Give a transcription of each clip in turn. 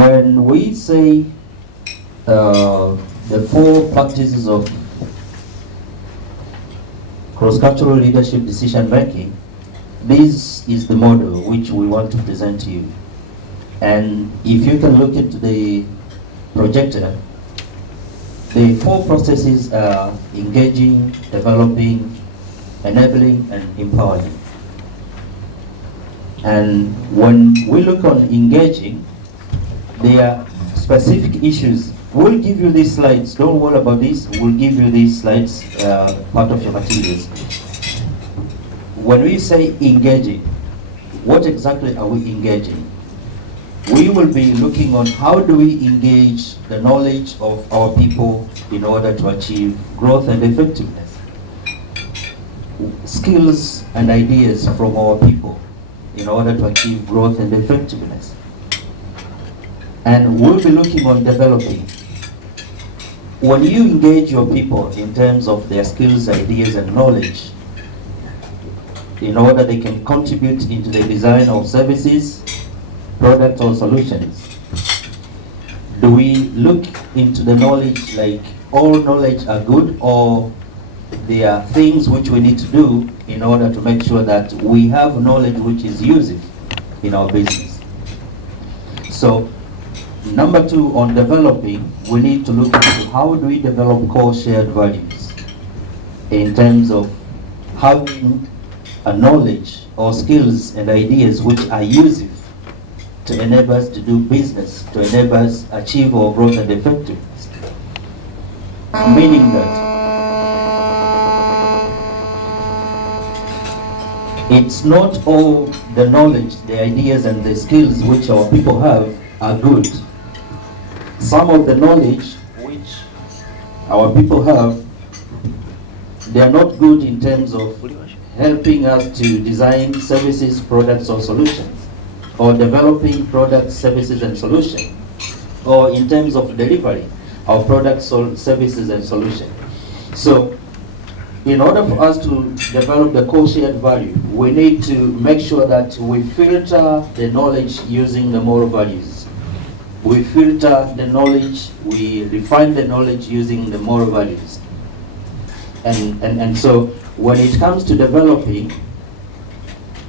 When we say the 4 practices of cross-cultural leadership decision making, this is the model which we want to present to you. And if you can look into the projector, the 4 processes are engaging, developing, enabling, and empowering. And when we look on engaging, there are specific issues. We'll give you these slides. Don't worry about this. We'll give you these slides, part of your materials. When we say engaging, what exactly are we engaging? We will be looking on how do we engage the knowledge of our people in order to achieve growth and effectiveness. Skills and ideas from our people in order to achieve growth and effectiveness. And we'll be looking on developing. When you engage your people in terms of their skills, ideas, and knowledge, in order they can contribute into the design of services, products, or solutions, do we look into the knowledge like all knowledge are good, or there are things which we need to do in order to make sure that we have knowledge which is useful in our business? So, number 2, on developing, we need to look into how do we develop core shared values in terms of having a knowledge or skills and ideas which are useful to enable us to do business, to enable us achieve our growth and effectiveness. Meaning that it's not all the knowledge, the ideas, and the skills which our people have are good. Some of the knowledge which our people have, they are not good in terms of helping us to design services, products, or solutions, or developing products, services, and solutions, or in terms of delivery our products, or services, and solutions. So, in order for us to develop the core shared value, we need to make sure that we filter the knowledge using the moral values. We filter the knowledge, we refine the knowledge using the moral values. And so when it comes to developing,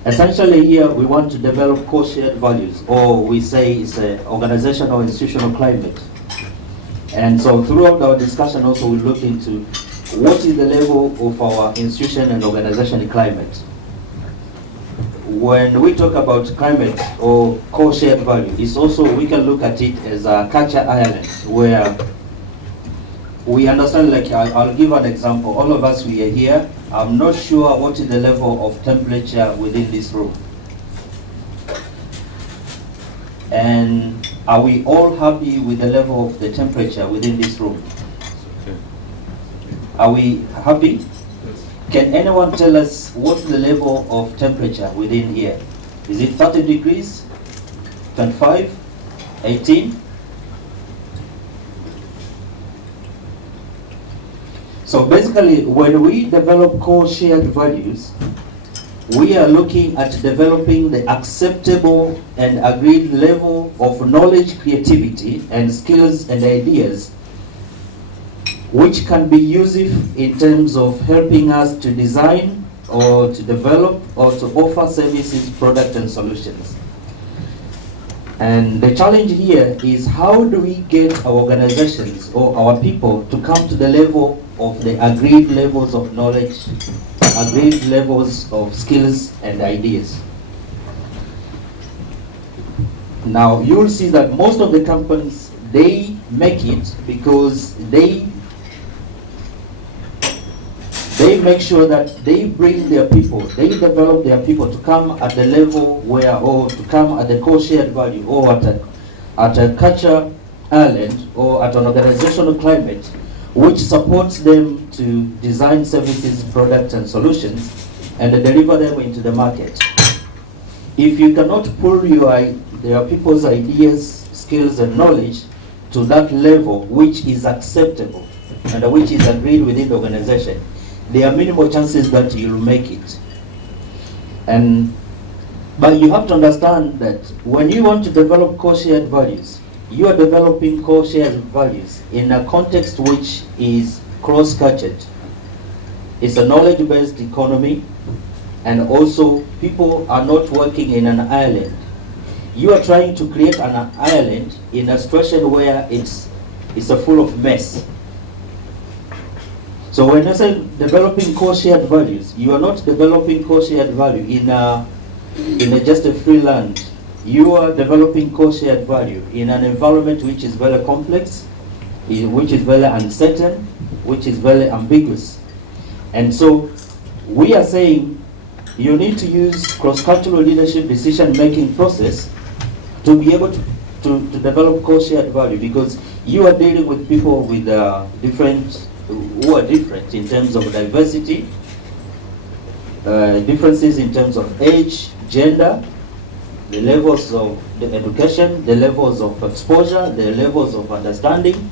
essentially here we want to develop core shared values, or we say it's an organizational or institutional climate. And so throughout our discussion also we look into what is the level of our institution and organizational climate. When we talk about climate or core shared value, it's also, we can look at it as a culture island, where we understand, like I'll give an example. All of us, we are here. I'm not sure what is the level of temperature within this room. And are we all happy with the level of the temperature within this room? Are we happy? Can anyone tell us what's the level of temperature within here? Is it 30 degrees? 25? 18? So basically, when we develop core shared values, we are looking at developing the acceptable and agreed level of knowledge, creativity, and skills and ideas which can be useful in terms of helping us to design or to develop or to offer services, products, and solutions. And the challenge here is, how do we get our organizations or our people to come to the level of the agreed levels of knowledge, agreed levels of skills and ideas? Now you'll see that most of the companies, they make it because they make sure that they bring their people, they develop their people to come at the level where, or to come at the core shared value, or at a culture island, or at an organizational climate which supports them to design services, products, and solutions and deliver them into the market. If you cannot pull their people's ideas, skills, and knowledge to that level which is acceptable and which is agreed within the organization, there are minimal chances that you'll make it. But you have to understand that when you want to develop core shared values, you are developing core shared values in a context which is cross-cultured. It's a knowledge-based economy, and also people are not working in an island. You are trying to create an island in a situation where it's a full of mess. So when I say developing core shared values, you are not developing core shared value in just a free land. You are developing core shared value in an environment which is very complex, which is very uncertain, which is very ambiguous. And so we are saying you need to use cross-cultural leadership decision-making process to be able to develop core shared value, because you are dealing with people with who are different in terms of diversity, differences in terms of age, gender, the levels of the education, the levels of exposure, the levels of understanding,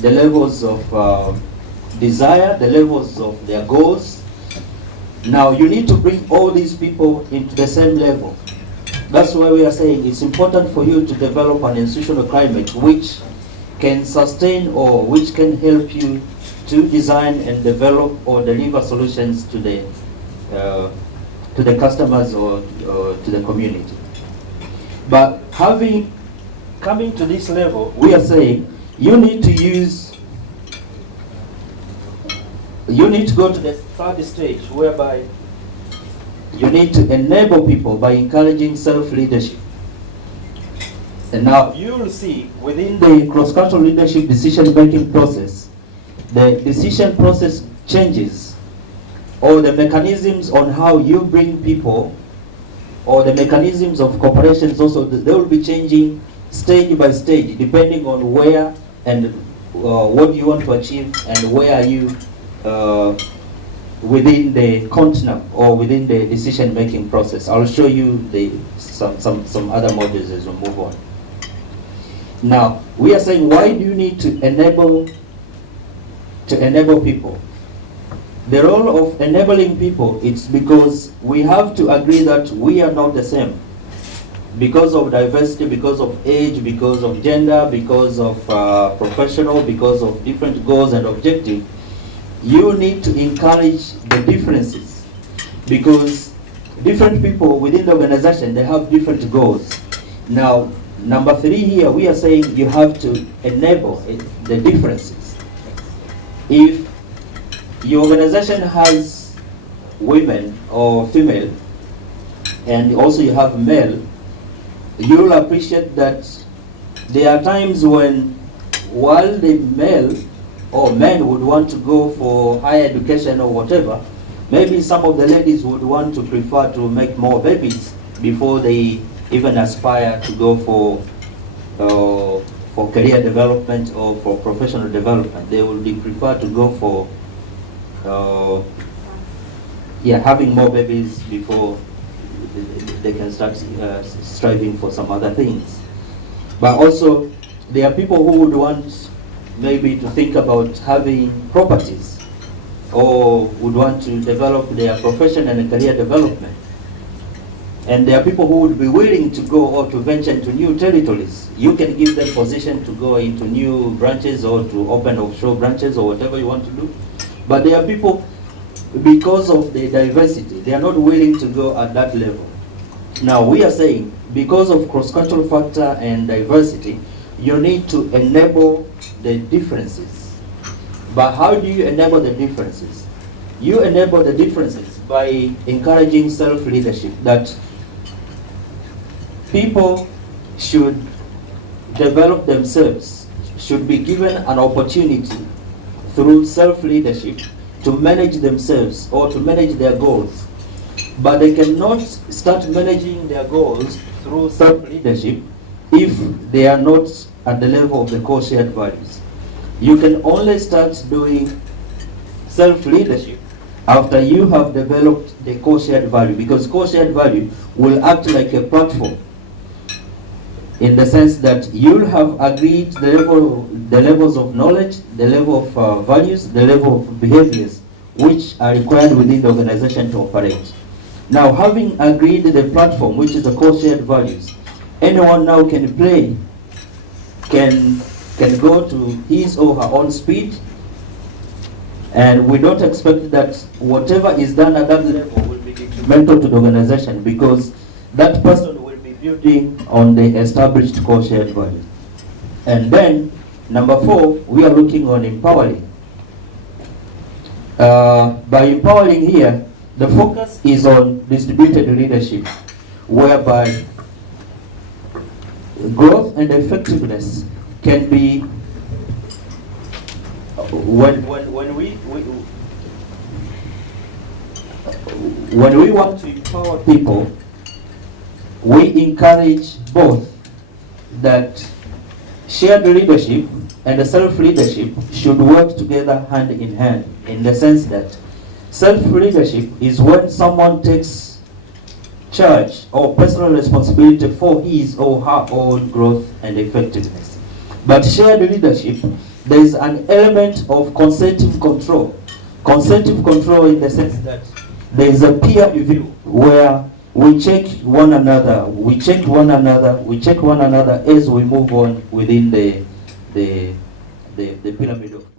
the levels of desire, the levels of their goals. Now you need to bring all these people into the same level. That's why we are saying it's important for you to develop an institutional climate which can sustain or which can help you to design and develop or deliver solutions to the customers or to the community. But coming to this level, we are saying you need to go to the third stage, whereby you need to enable people by encouraging self-leadership. And now you will see within the cross-cultural leadership decision-making process, the decision process changes, or the mechanisms on how you bring people, or the mechanisms of corporations also, they will be changing stage by stage, depending on where and what you want to achieve and where are you within the continuum or within the decision-making process. I'll show you some other modules as we move on. Now, we are saying, why do you need to enable people? The role of enabling people, it's because we have to agree that we are not the same. Because of diversity, because of age, because of gender, because of professional, because of different goals and objectives, you need to encourage the differences, because different people within the organization, they have different goals. Now, number 3 here, we are saying you have to enable the differences. If your organization has women or female, and also you have male, you'll appreciate that there are times when, while the male or men would want to go for higher education or whatever, maybe some of the ladies would want to prefer to make more babies before they even aspire to go for career development or for professional development. They will prefer to go for having more babies before they can start striving for some other things. But also, there are people who would want maybe to think about having properties, or would want to develop their profession and career development. And there are people who would be willing to go or to venture into new territories. You can give them position to go into new branches or to open offshore branches or whatever you want to do. But there are people, because of the diversity, they are not willing to go at that level. Now we are saying, because of cross-cultural factor and diversity, you need to enable the differences. But how do you enable the differences? You enable the differences by encouraging self-leadership, that people should develop themselves, should be given an opportunity through self-leadership to manage themselves or to manage their goals. But they cannot start managing their goals through self-leadership if they are not at the level of the core shared values. You can only start doing self-leadership after you have developed the core shared value, because core shared value will act like a platform, in the sense that you'll have agreed the levels of knowledge, the level of values, the level of behaviors which are required within the organization to operate. Now, having agreed the platform, which is the core shared values, anyone now can play can go to his or her own speed, and we don't expect that whatever is done at that level will be detrimental to the organization, because that person will be building on the established core shared value. And then number 4, we are looking on empowering. By empowering here, the focus is on distributed leadership, whereby growth and effectiveness can be when we want to empower people, we encourage both that shared leadership and self-leadership should work together hand in hand, in the sense that self-leadership is when someone takes charge or personal responsibility for his or her own growth and effectiveness. But shared leadership, there is an element of consentive control. Consentive control in the sense that there is a peer review where we check one another as we move on within the pyramid of